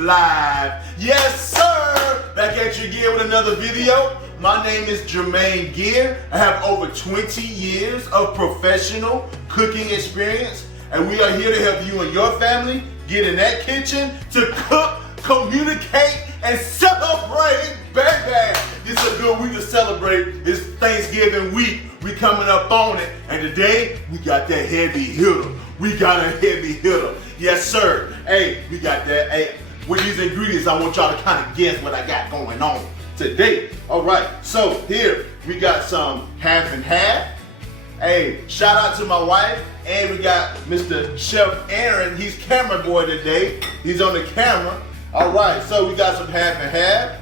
live. Yes, sir. Back at you again with another video. My name is Jermaine Gear. I have over 20 years of professional cooking experience, and we are here to help you and your family get in that kitchen to cook, communicate, and celebrate, baby. This is a good week to celebrate. It's Thanksgiving week. We coming up on it, and today we got that heavy hitter. We got a heavy hitter. Yes, sir. Hey, we got that. Hey, with these ingredients, I want y'all to kind of guess what I got going on today. All right, so here we got some half and half. Hey, shout out to my wife, and we got Mr. Chef Aaron. He's camera boy today. He's on the camera. All right, so we got some half and half.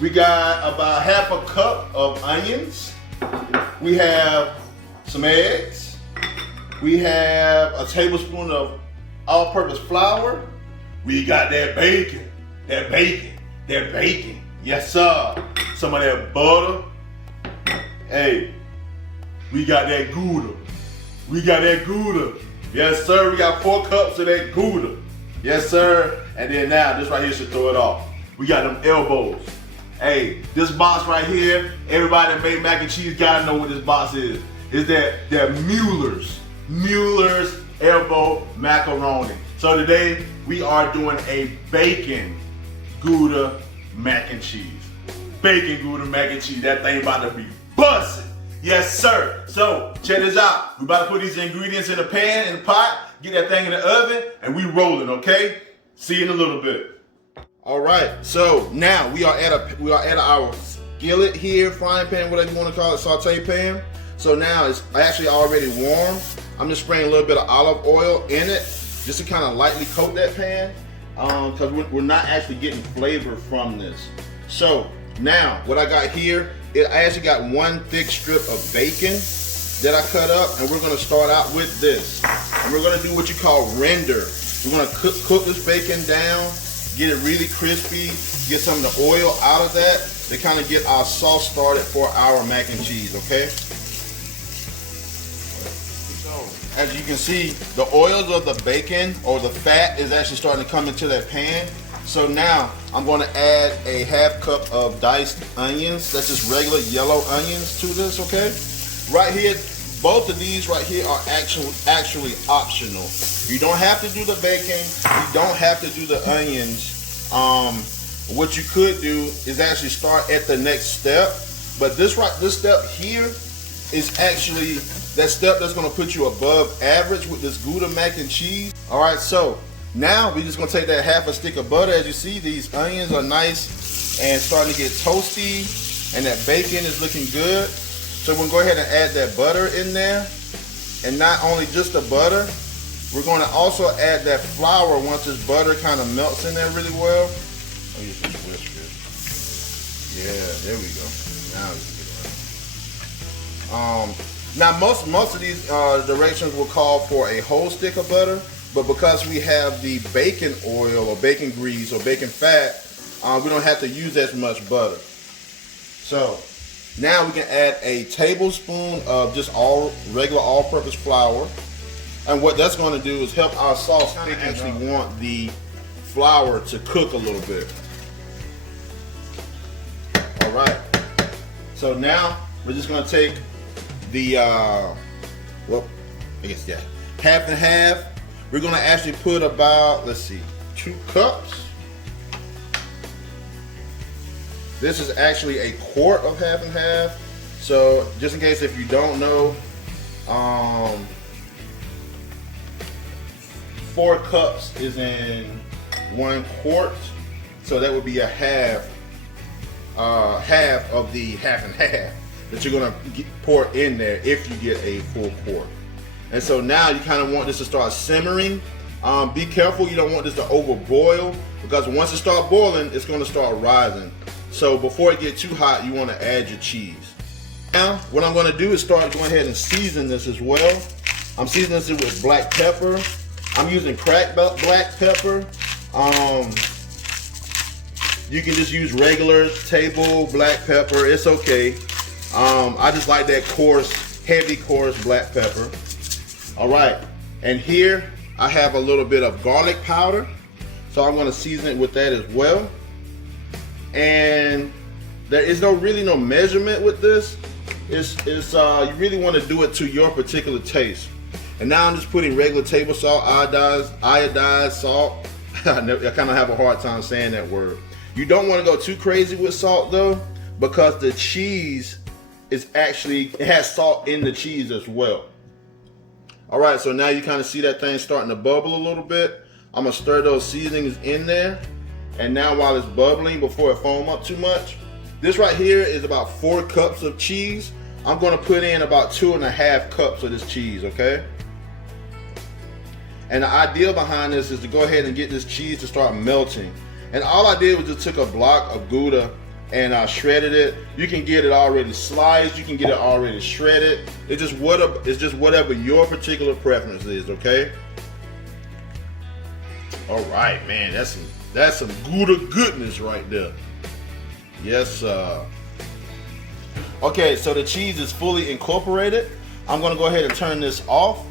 We got about half a cup of onions. We have some eggs. We have a tablespoon of all-purpose flour. We got that bacon. Yes, sir. Some of that butter. Hey, we got that Gouda. Yes, sir. We got 4 cups of that Gouda. Yes, sir. And then now, this right here should throw it off. We got them elbows. Hey, this box right here, everybody that made mac and cheese gotta know what this box is. It's that Mueller's elbow macaroni. So today, we are doing a bacon Gouda mac and cheese. Bacon Gouda mac and cheese. That thing about to be busting. Yes, sir. So, check this out. We about to put these ingredients in the pan, in the pot, get that thing in the oven, and we rolling, okay? See you in a little bit. All right, so now we are at our skillet here, frying pan, whatever you want to call it, saute pan. So now it's actually already warm. I'm just spraying a little bit of olive oil in it, just to kind of lightly coat that pan, because we're not actually getting flavor from this. So now what I got here, I actually got 1 thick strip of bacon that I cut up, and we're gonna start out with this. And we're gonna do what you call render. We're gonna cook this bacon down, get it really crispy, get some of the oil out of that to kind of get our sauce started for our mac and cheese, okay? So, as you can see, the oils of the bacon or the fat is actually starting to come into that pan. So now I'm going to add a half cup of diced onions. That's just regular yellow onions to this, okay? Right here, both of these right here are actually optional. You don't have to do the bacon. You don't have to do the onions. What you could do is actually start at the next step. But this step here is actually that step that's going to put you above average with this Gouda mac and cheese. All right, so now we're just going to take that half a stick of butter. As you see, these onions are nice and starting to get toasty, and that bacon is looking good. So we're going to go ahead and add that butter in there. And not only just the butter, we're going to also add that flour once this butter kind of melts in there really well. I'll use this whisker. Yeah, there we go. Now we can get it right. Now most of these directions will call for a whole stick of butter, but because we have the bacon oil or bacon grease or bacon fat, we don't have to use as much butter. So now we can add a tablespoon of just regular all-purpose flour. And what that's going to do is help our sauce thicken. I actually want the flour to cook a little bit. All right. So now we're just going to take the, half and half. We're going to actually put about, 2 cups. This is actually a quart of half and half. So just in case if you don't know, 4 cups is in 1 quart. So that would be a half of the half and half that you're gonna pour in there if you get a full quart. And so now you kind of want this to start simmering. Be careful, you don't want this to overboil, because once it starts boiling, it's gonna start rising. So before it gets too hot, you want to add your cheese. Now, what I'm going to do is start going ahead and season this as well. I'm seasoning this with black pepper. I'm using cracked black pepper. You can just use regular table black pepper. It's okay. I just like that heavy coarse black pepper. All right, and here I have a little bit of garlic powder. So I'm going to season it with that as well. And there is really no measurement with this. You really want to do it to your particular taste. And now I'm just putting regular table salt, iodized salt. I kind of have a hard time saying that word. You don't want to go too crazy with salt though, because the cheese is it has salt in the cheese as well. All right, so now you kind of see that thing starting to bubble a little bit. I'm gonna stir those seasonings in there. And now while it's bubbling, before it foam up too much, this right here is about 4 cups of cheese. I'm gonna put in about 2.5 cups of this cheese, okay? And the idea behind this is to go ahead and get this cheese to start melting. And all I did was just took a block of Gouda and I shredded it. You can get it already sliced, you can get it already shredded. It's just whatever your particular preference is, okay? All right, man, that's some Gouda goodness right there. Yes, okay, so the cheese is fully incorporated. I'm gonna go ahead and turn this off.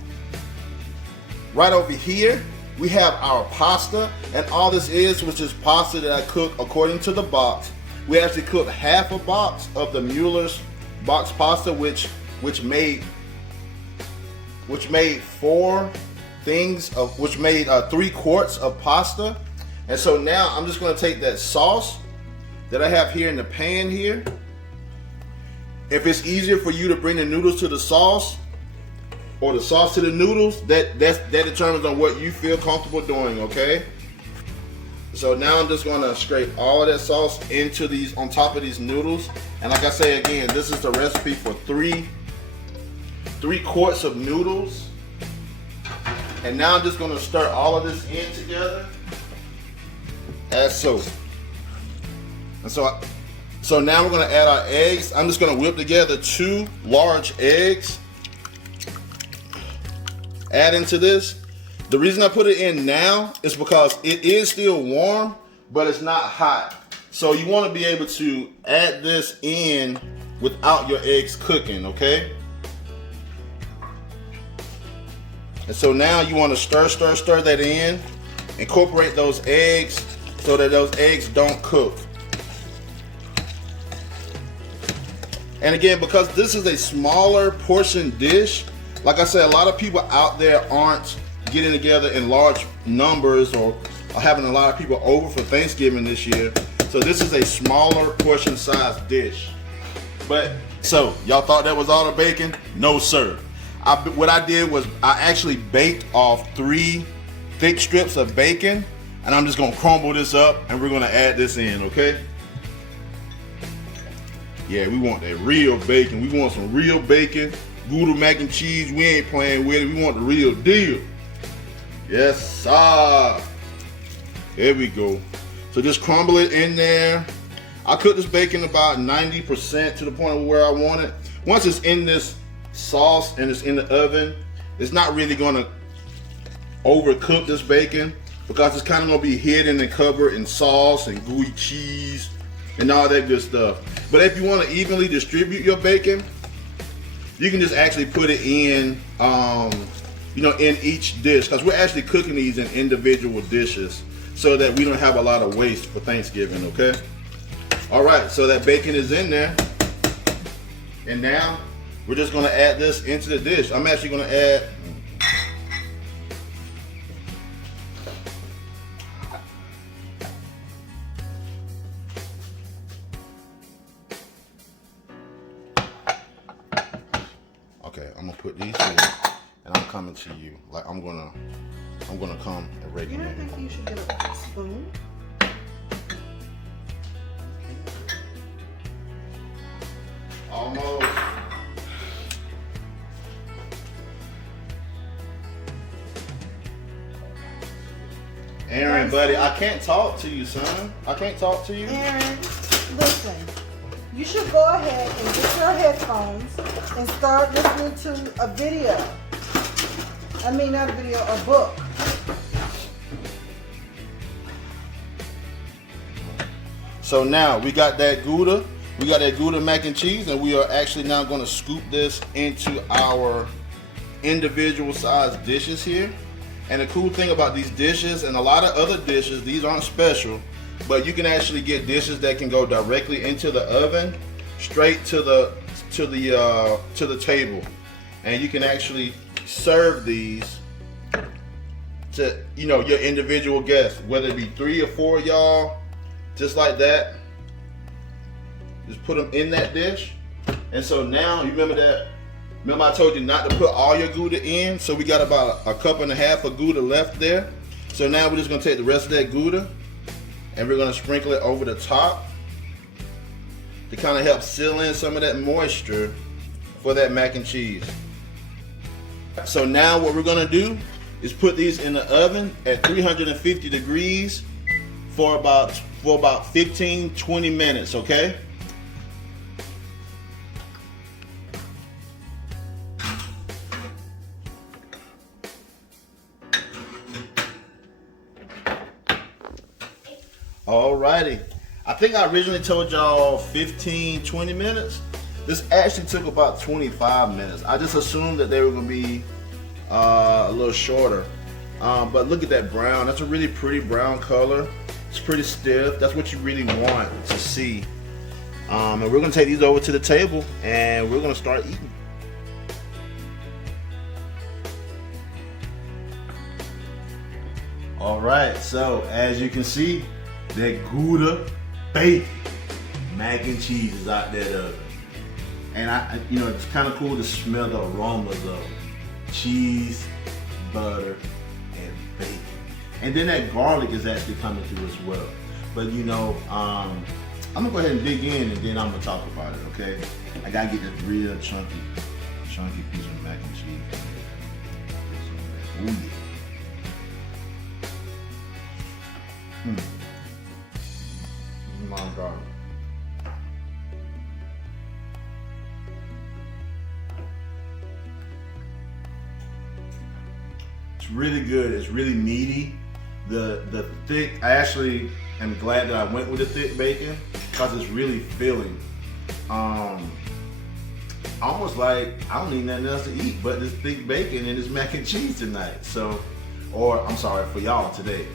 Right over here, we have our pasta, and all this was just pasta that I cooked according to the box. We actually cooked half a box of the Mueller's box pasta, which made 3 quarts of pasta. And so now I'm just going to take that sauce that I have here in the pan here. If it's easier for you to bring the noodles to the sauce, or the sauce to the noodles, that determines on what you feel comfortable doing, okay? So now I'm just gonna scrape all of that sauce into on top of these noodles. And like I say again, this is the recipe for 3 quarts of noodles. And now I'm just gonna stir all of this in together, as so. And so now we're gonna add our eggs. I'm just gonna whip together 2 large eggs. Add into this. The reason I put it in now is because it is still warm, but it's not hot. So you want to be able to add this in without your eggs cooking, okay? And so now you want to stir that in, incorporate those eggs so that those eggs don't cook. And again, because this is a smaller portion dish, like I said, a lot of people out there aren't getting together in large numbers or having a lot of people over for Thanksgiving this year. So this is a smaller portion size dish. But so y'all thought that was all the bacon? No, sir. What I did was I actually baked off 3 thick strips of bacon, and I'm just gonna crumble this up and we're gonna add this in, okay? Yeah, we want that real bacon. We want some real bacon. Gouda mac and cheese, we ain't playing with it. We want the real deal. Yes, sir. There we go. So just crumble it in there. I cook this bacon about 90% to the point of where I want it. Once it's in this sauce and it's in the oven, it's not really gonna overcook this bacon because it's kind of gonna be hidden and covered in sauce and gooey cheese and all that good stuff. But if you want to evenly distribute your bacon, you can just actually put it in, in each dish, because we're actually cooking these in individual dishes so that we don't have a lot of waste for Thanksgiving, okay? All right, so that bacon is in there. And now we're just gonna add this into the dish. I'm actually gonna add I'm gonna put these in, and I'm coming to you. Like I'm gonna come and regulate. You don't think you should get a spoon? Almost. Aaron, buddy, I can't talk to you, son. I can't talk to you. Aaron, listen. You should go ahead and get your headphones and start listening to a video. I mean, not a video, a book. So now we got that Gouda. We got that Gouda mac and cheese, and we are actually now going to scoop this into our individual size dishes here. And the cool thing about these dishes and a lot of other dishes, these aren't special, but you can actually get dishes that can go directly into the oven, straight to the table, and you can actually serve these to your individual guests, whether it be 3 or 4 of y'all, just like that. Just put them in that dish. And so now, you remember I told you not to put all your Gouda in, so we got about a cup and a half of Gouda left there. So now we're just gonna take the rest of that Gouda and we're gonna sprinkle it over the top to kind of help seal in some of that moisture for that mac and cheese. So now what we're gonna do is put these in the oven at 350 degrees for about 15-20 minutes, okay? Alrighty. I think I originally told y'all 15-20 minutes. This actually took about 25 minutes. I just assumed that they were gonna be a little shorter. But look at that brown. That's a really pretty brown color. It's pretty stiff. That's what you really want to see. And we're gonna take these over to the table and we're gonna start eating. Alright, so as you can see, that Gouda bacon mac and cheese is out there the oven. And it's kind of cool to smell the aromas of cheese, butter, and bacon. And then that garlic is actually coming through as well. But I'm gonna go ahead and dig in and then I'm gonna talk about it, okay? I gotta get this real chunky piece of mac and cheese. Ooh, yeah. My God. It's really good. It's really meaty. The thick, I actually am glad that I went with the thick bacon because it's really filling. Almost like I don't need nothing else to eat but this thick bacon and this mac and cheese tonight. I'm sorry, for y'all today.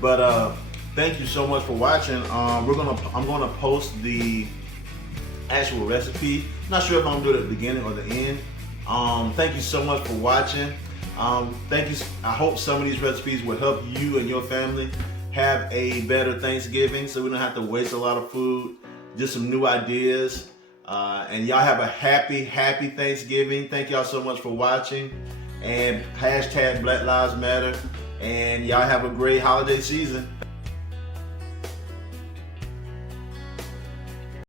But thank you so much for watching. I'm gonna post the actual recipe. Not sure if I'm gonna do it at the beginning or the end. Thank you so much for watching. Thank you. I hope some of these recipes will help you and your family have a better Thanksgiving, so we don't have to waste a lot of food. Just some new ideas. And y'all have a happy Thanksgiving. Thank y'all so much for watching. And #Black Lives Matter. And y'all have a great holiday season.